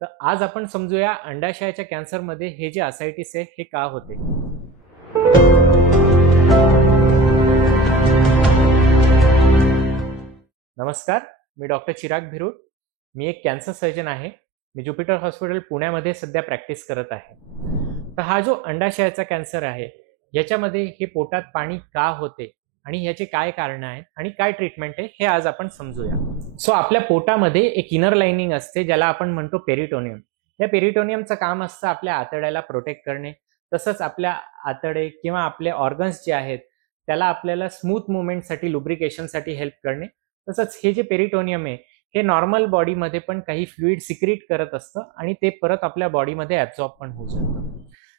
तर आज आपण समजूया अंडाशयाच्या कॅन्सरमध्ये हे जे असायटिस आहे हे का होते. नमस्कार, मी डॉक्टर चिराग भिरूड. मी एक कॅन्सर सर्जन आहे. मी ज्युपिटर हॉस्पिटल पुण्यामध्ये सध्या प्रॅक्टिस करत आहे. तर हा जो अंडाशयाचा कॅन्सर आहे याच्यामध्ये हे पोटात पाणी का होते आणि याचे काय कारण आहेत आणि काय ट्रीटमेंट आहे हे आज आपण समजूया. सो आपल्या पोटामध्ये एक इनर लाइनिंग असते ज्याला आपण म्हणतो पेरिटोनियम. या पेरिटोनियमचं काम असतं आपल्या आतड्याला प्रोटेक्ट करणे. तसंच आपल्या आतडे किंवा आपले ऑर्गन्स जे आहेत त्याला आपल्याला स्मूथ मुवमेंटसाठी लुब्रिकेशनसाठी हेल्प करणे. तसंच हे जे पेरिटोनियम आहे हे नॉर्मल बॉडीमध्ये पण काही फ्लुइड सिक्रीट करत असतं आणि ते परत आपल्या बॉडीमध्ये ॲब्झॉर्ब पण होऊ शकतं.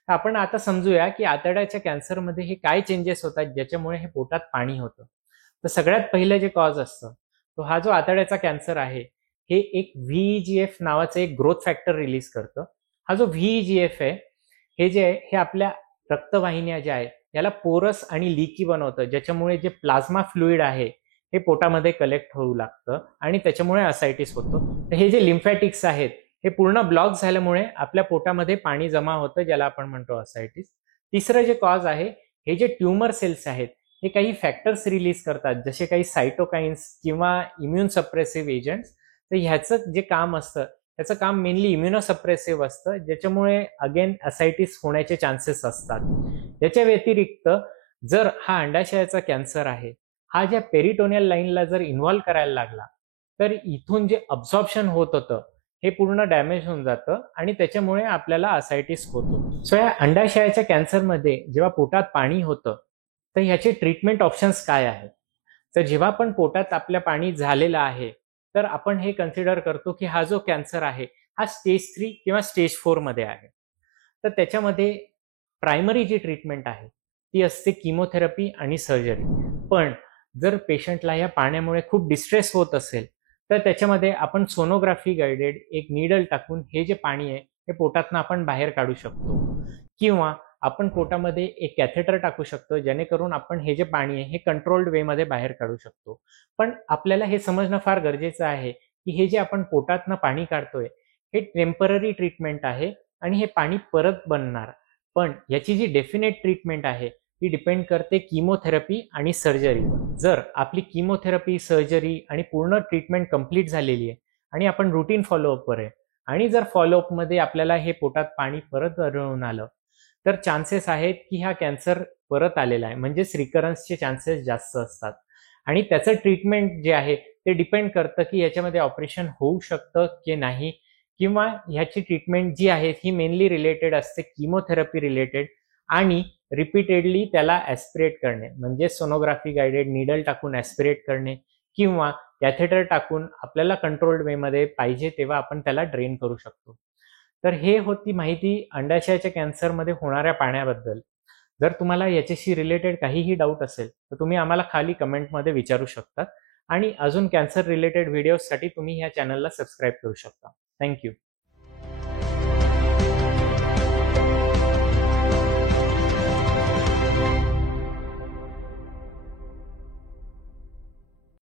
आपण आता समजूया की आतड्याच्या कॅन्सरमध्ये हे काय चेंजेस होतात ज्याच्यामुळे हे पोटात पाणी होतं. तर सगळ्यात पहिलं जे कॉज असतं तो हा जो आतड्याचा कॅन्सर आहे हे एक VEGF नावाचं एक ग्रोथ फॅक्टर रिलीज करतं. हा जो VEGF आहे हे जे आहे हे आपल्या रक्तवाहिन्या ज्या आहेत याला पोरस आणि लीकी बनवतं, ज्याच्यामुळे जे प्लाझ्मा फ्लुइड आहे हे पोटामध्ये कलेक्ट होऊ लागतं आणि त्याच्यामुळे असायटिस होतो. तर हे जे लिम्फॅटिक्स आहेत हे पूर्ण ब्लॉक झाल्यामुळे आपल्या पोटामध्ये पाणी जमा होतं ज्याला आपण म्हणतो असायटिस. तिसरं जे कॉज आहे हे जे ट्यूमर सेल्स आहेत हे काही फॅक्टर्स रिलीज करतात जसे काही सायटोकाइन्स किंवा इम्युन सप्रेसिव्ह एजंट्स. तर ह्याचं जे काम असतं त्याचं काम मेनली इम्युनोसप्रेसिव्ह असतं, ज्याच्यामुळे अगेन असायटिस होण्याचे चान्सेस असतात. याच्या व्यतिरिक्त जर हा अंडाशयाचा कॅन्सर आहे हा ज्या पेरिटोनियल लाईनला जर इन्व्हॉल्व करायला लागला तर इथून जे अब्झॉर्प्शन होत होतं हे पूर्ण डॅमेज होऊन जातं आणि त्याच्यामुळे आपल्याला असायटिस होतो. सो या अंडाशयाच्या कॅन्सरमध्ये जेव्हा पोटात पाणी होतं तर ह्याचे ट्रीटमेंट ऑप्शन्स काय आहेत. तर जेव्हा पण पोटात आपल्या पाणी झालेलं आहे तर आपण हे कन्सिडर करतो की हा जो कॅन्सर आहे हा स्टेज 3 किंवा स्टेज 4 मध्ये आहे. तर त्याच्यामध्ये प्रायमरी जी ट्रीटमेंट आहे ती असते किमोथेरपी आणि सर्जरी. पण जर पेशंटला या पाण्यामुळे खूप डिस्ट्रेस होत असेल तर त्याच्यामध्ये आपण सोनोग्राफी गाइडेड एक नीडल टाकून हे जे पाणी आहे हे पोटातनं आपण बाहेर काढू शकतो, किंवा आपण पोटामध्ये एक कॅथेटर टाकू शकतो जेणेकरून आपण हे जे पाणी आहे हे कंट्रोल्ड वे मध्ये बाहेर काढू शकतो. पण आपल्याला हे समजणं फार गरजेचं आहे की हे जे आपण पोटातनं पाणी काढतोय हे टेम्पररी ट्रीटमेंट आहे आणि हे पाणी परत बनणार. पण याची जी डेफिनेट ट्रीटमेंट आहे ती डिपेंड करते किमोथेरपी आणि सर्जरीवर. जर आपली किमोथेरपी, सर्जरी आणि पूर्ण ट्रीटमेंट कंप्लीट झालेली आहे आणि आपण रुटीन फॉलोअपवर आहे आणि जर फॉलोअपमध्ये आपल्याला हे पोटात पाणी परत आढळून आलं तर चान्सेस आहेत की हा कॅन्सर परत आलेला आहे, म्हणजेच रिकरन्सचे चान्सेस जास्त असतात. आणि त्याचं ट्रीटमेंट जे आहे ते डिपेंड करतं की याच्यामध्ये ऑपरेशन होऊ शकतं की नाही, किंवा ह्याची ट्रीटमेंट जी आहे ही मेनली रिलेटेड असते किमोथेरपी रिलेटेड आणि रिपीटेडली त्याला ॲस्पिरेट करणे, म्हणजे सोनोग्राफी गाइडेड नीडल टाकून ॲस्पिरेट करणे किंवा कॅथेटर टाकून आपल्याला कंट्रोल्ड वेमध्ये पाहिजे तेव्हा आपण त्याला ड्रेन करू शकतो. तर हे होती माहिती अंडाशयाच्या कॅन्सरमध्ये होणाऱ्या पाण्याबद्दल. जर तुम्हाला याच्याशी रिलेटेड काहीही डाऊट असेल तर तुम्ही आम्हाला खाली कमेंटमध्ये विचारू शकता आणि अजून कॅन्सर रिलेटेड व्हिडिओजसाठी तुम्ही ह्या चॅनलला सबस्क्राईब करू शकता. थँक्यू.